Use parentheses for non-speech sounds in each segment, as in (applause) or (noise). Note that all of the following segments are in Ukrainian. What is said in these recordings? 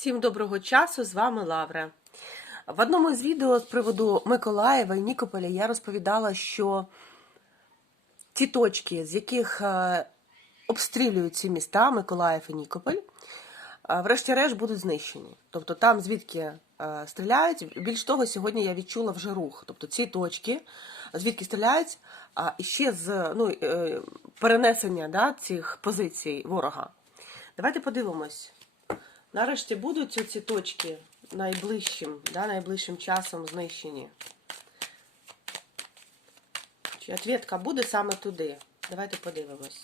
Всім доброго часу, з вами Лавра. В одному із відео з приводу Миколаєва і Нікополя я розповідала, що ті точки, з яких е, обстрілюють ці міста, Миколаїв і Нікополь, е, врешті-решт будуть знищені. Тобто там, звідки е, стріляють, більш того, сьогодні я відчула вже рух. Тобто ці точки, звідки стріляють, а ще з ну, перенесення да, цих позицій ворога. Давайте подивимось. Нарешті будуть ці точки найближчим, да, найближчим часом знищені. Чи ответка буде саме туди? Давайте подивимось.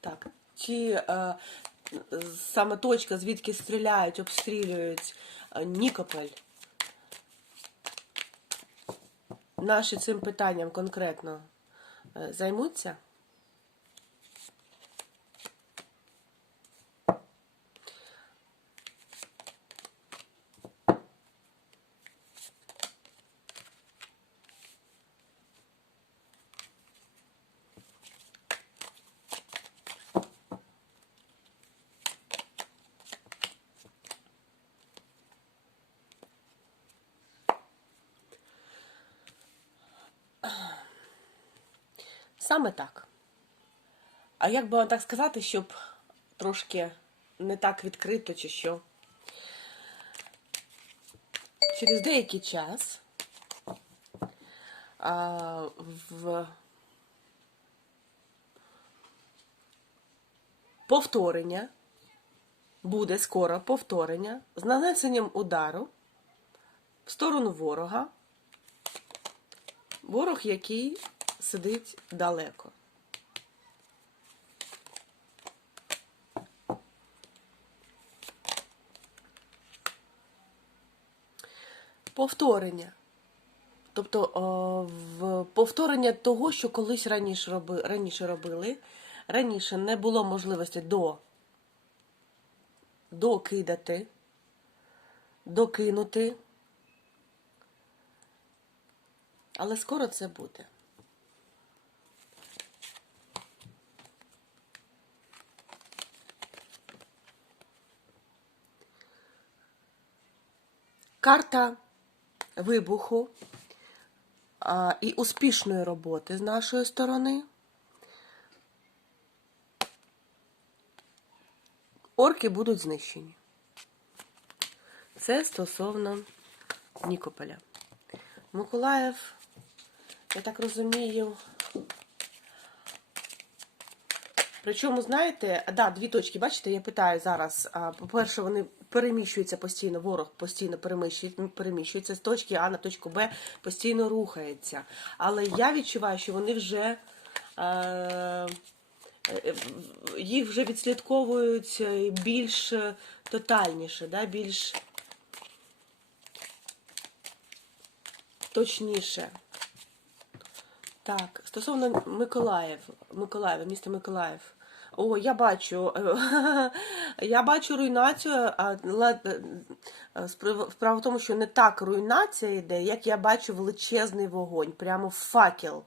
Так, чи е, саме точка, звідки стріляють, обстрілюють е, Нікополь. Наші цим питанням конкретно е, займуться? Саме так. А як би вам так сказати, щоб трошки не так відкрито чи що? Через деякий час а, в повторення буде скоро повторення з нанесенням удару в сторону ворога. Ворог, який сидить далеко. Повторення. Тобто повторення того, що колись раніше, роби, раніше робили. Раніше не було можливості до, докидати, докинути. Але скоро це буде. Карта вибуху а, і успішної роботи з нашої сторони. Орки будуть знищені. Це стосовно Нікополя. Миколаїв, я так розумію. Причому, знаєте, да, дві точки, бачите, я питаю зараз. По-перше, вони переміщуються постійно, ворог постійно переміщується, з точки А на точку Б, постійно рухається. Але я відчуваю, що вони вже е, е, їх вже відслідковують е, більш тотальніше, да, більш точніше. Так, стосовно Миколаїв, Миколаєва, міста Миколаїв. О, я бачу. (laughs) Я бачу руйнацію. а, ла- е, справа справа в тому, що не так руйнація йде, як я бачу величезний вогонь, прямо факел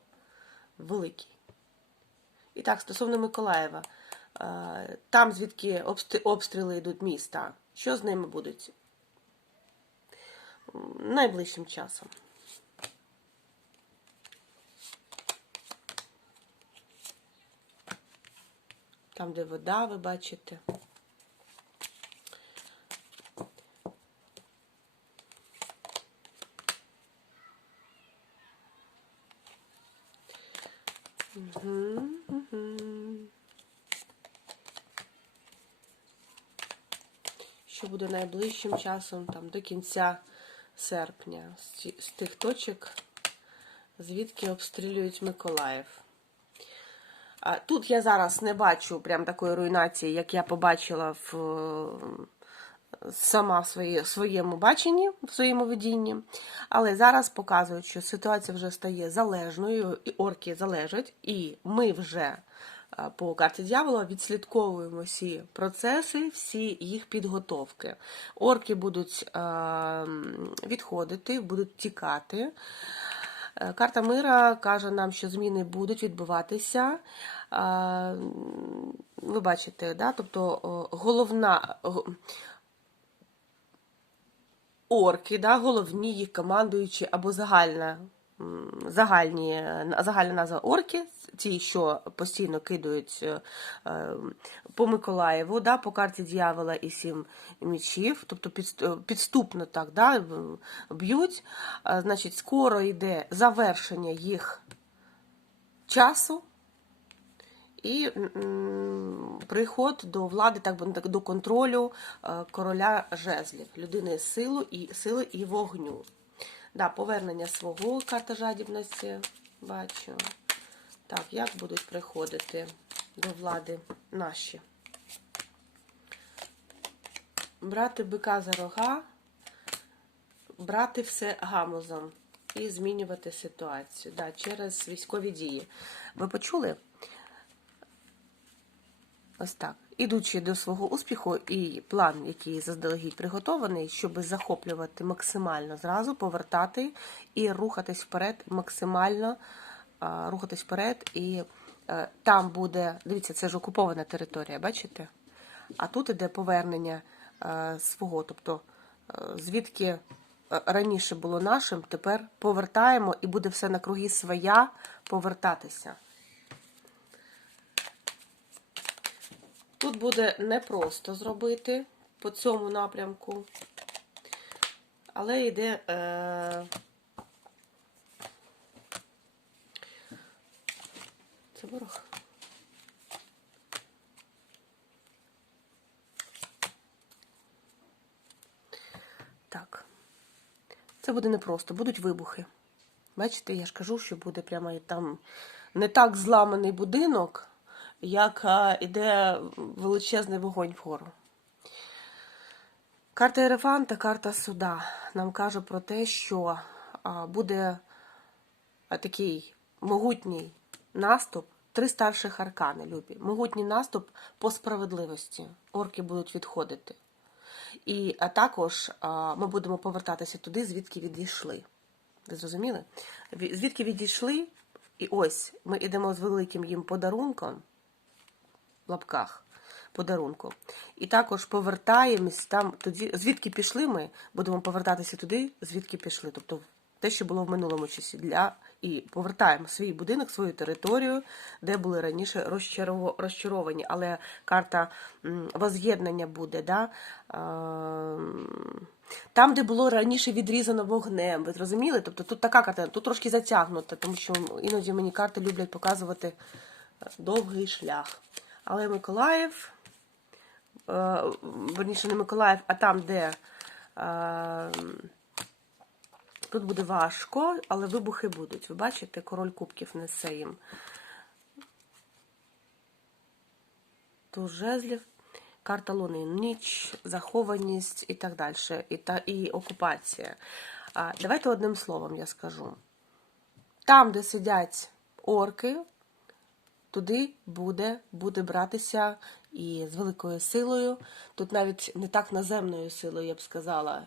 великий. І так, стосовно Миколаєва, е, там, звідки обстріли йдуть міста, що з ними будуть? Найближчим часом. Там, де вода, ви бачите. Що буде найближчим часом, там, до кінця серпня, з тих точок, звідки обстрілюють Миколаїв. Тут я зараз не бачу прям такої руйнації, як я побачила в сама в своє, своєму баченні, в своєму видінні. Але зараз показують, що ситуація вже стає залежною, і орки залежать, і ми вже е, по карті дьявола відслідковуємо всі процеси, всі їх підготовки. Орки будуть е, відходити, будуть тікати. Е, Карта мира каже нам, що зміни будуть відбуватися. Ви бачите, да? тобто головна орки, да? головні їх командуючі або загальна. Загальні, загальна назва орки, ті, що постійно кидають е, е, по Миколаєву, да, по карті дьявола і сім мічів, тобто підступно так да, б'ють. Значить, скоро йде завершення їх часу і приход до влади, так би до контролю е, короля жезлів, людини силу і сили і вогню. Да, повернення свого карта жадібності. Бачу. Так, як будуть приходити до влади наші? Брати бика за рога, брати все гамузом і змінювати ситуацію да, через військові дії. Ви почули? Ось так. Ідучи до свого успіху, і план, який заздалегідь приготований, щоб захоплювати максимально зразу, повертати і рухатись вперед, максимально рухатись вперед. І е, там буде, дивіться, це ж окупована територія, бачите? А тут іде повернення е, свого, тобто е, звідки раніше було нашим, тепер повертаємо і буде все на круги своя повертатися. Тут буде непросто зробити по цьому напрямку, але йде. Е... Це ворог. Так. Це буде непросто, будуть вибухи. Бачите, я ж кажу, що буде прямо там не так зламаний будинок, як а, іде величезний вогонь вгору. Карта Єрефанта, карта суда нам каже про те, що буде такий могутній наступ. Три старших аркани, любі. Могутній наступ по справедливості. Орки будуть відходити. І також ми будемо повертатися туди, звідки відійшли. Ви зрозуміли? Звідки відійшли, і ось ми йдемо з великим їм подарунком в лапках подарунку. І також повертаємось там, тоді, звідки пішли ми, будемо повертатися туди, звідки пішли. Тобто те, що було в минулому часі, для і повертаємо свій будинок, свою територію, де були раніше розчаровані. Але карта воз'єднання буде, да? Там, де було раніше відрізано вогнем, ви зрозуміли? Тобто тут така карта, тут трошки затягнута, тому що іноді мені карти люблять показувати е, довгий шлях. Але Миколаїв, е, верніше не Миколаїв, а там, де е, тут буде важко, але вибухи будуть. Ви бачите, король кубків несе їм. Туз жезлів, карта луни, ніч, захованість і так далі, і, та, і окупація. А, давайте одним словом я скажу. Там, де сидять орки, туди буде, буде братися і з великою силою. Тут навіть не так наземною силою, я б сказала.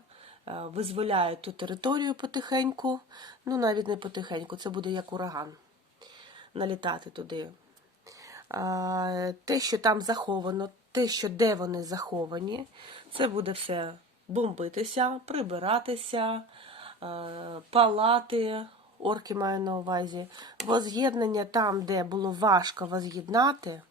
е, Визволяють ту територію потихеньку. Ну, навіть не потихеньку, це буде як ураган. Налітати туди. Те, що там заховано, те, що де вони заховані, це буде все бомбитися, прибиратися, е, палати, орки маю на увазі, воз'єднання там, де було важко воз'єднати,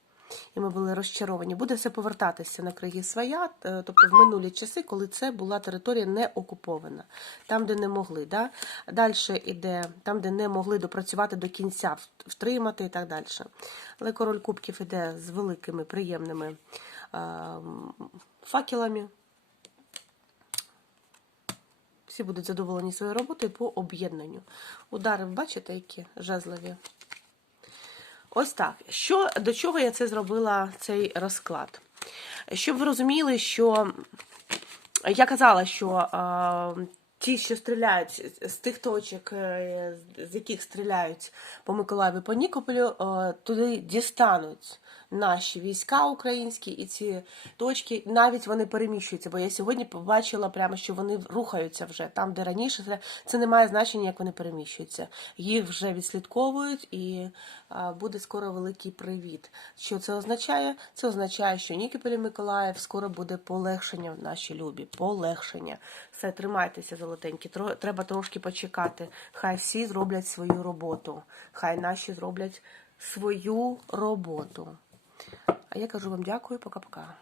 і ми були розчаровані, буде все повертатися на краї своя, е, тобто в минулі часи, коли це була територія не окупована, там, де не могли. Да? Далі іде там, де не могли допрацювати до кінця, втримати і так далі. Але король кубків іде з великими приємними е, факелами. Всі будуть задоволені своєю роботою по об'єднанню. Удари, бачите, які жезлові. Ось так. Що, до чого я це зробила цей розклад? Щоб ви розуміли, що я казала, що е, ті, що стріляють з тих точок, е, з яких стріляють по Миколаєві, по Нікополю, е, туди дістануть наші війська українські і ці точки, навіть вони переміщуються. Бо я сьогодні побачила прямо, що вони рухаються вже там, де раніше це, не має значення, як вони переміщуються. Їх вже відслідковують і буде скоро великий привіт. Що це означає? Це означає, що Нікополь Миколаїв скоро буде полегшення в нашій любі. Полегшення. Все, тримайтеся, золотенькі. Треба трошки почекати. Хай всі зроблять свою роботу. Хай наші зроблять свою роботу. А я кажу вам дякую, пока-пока.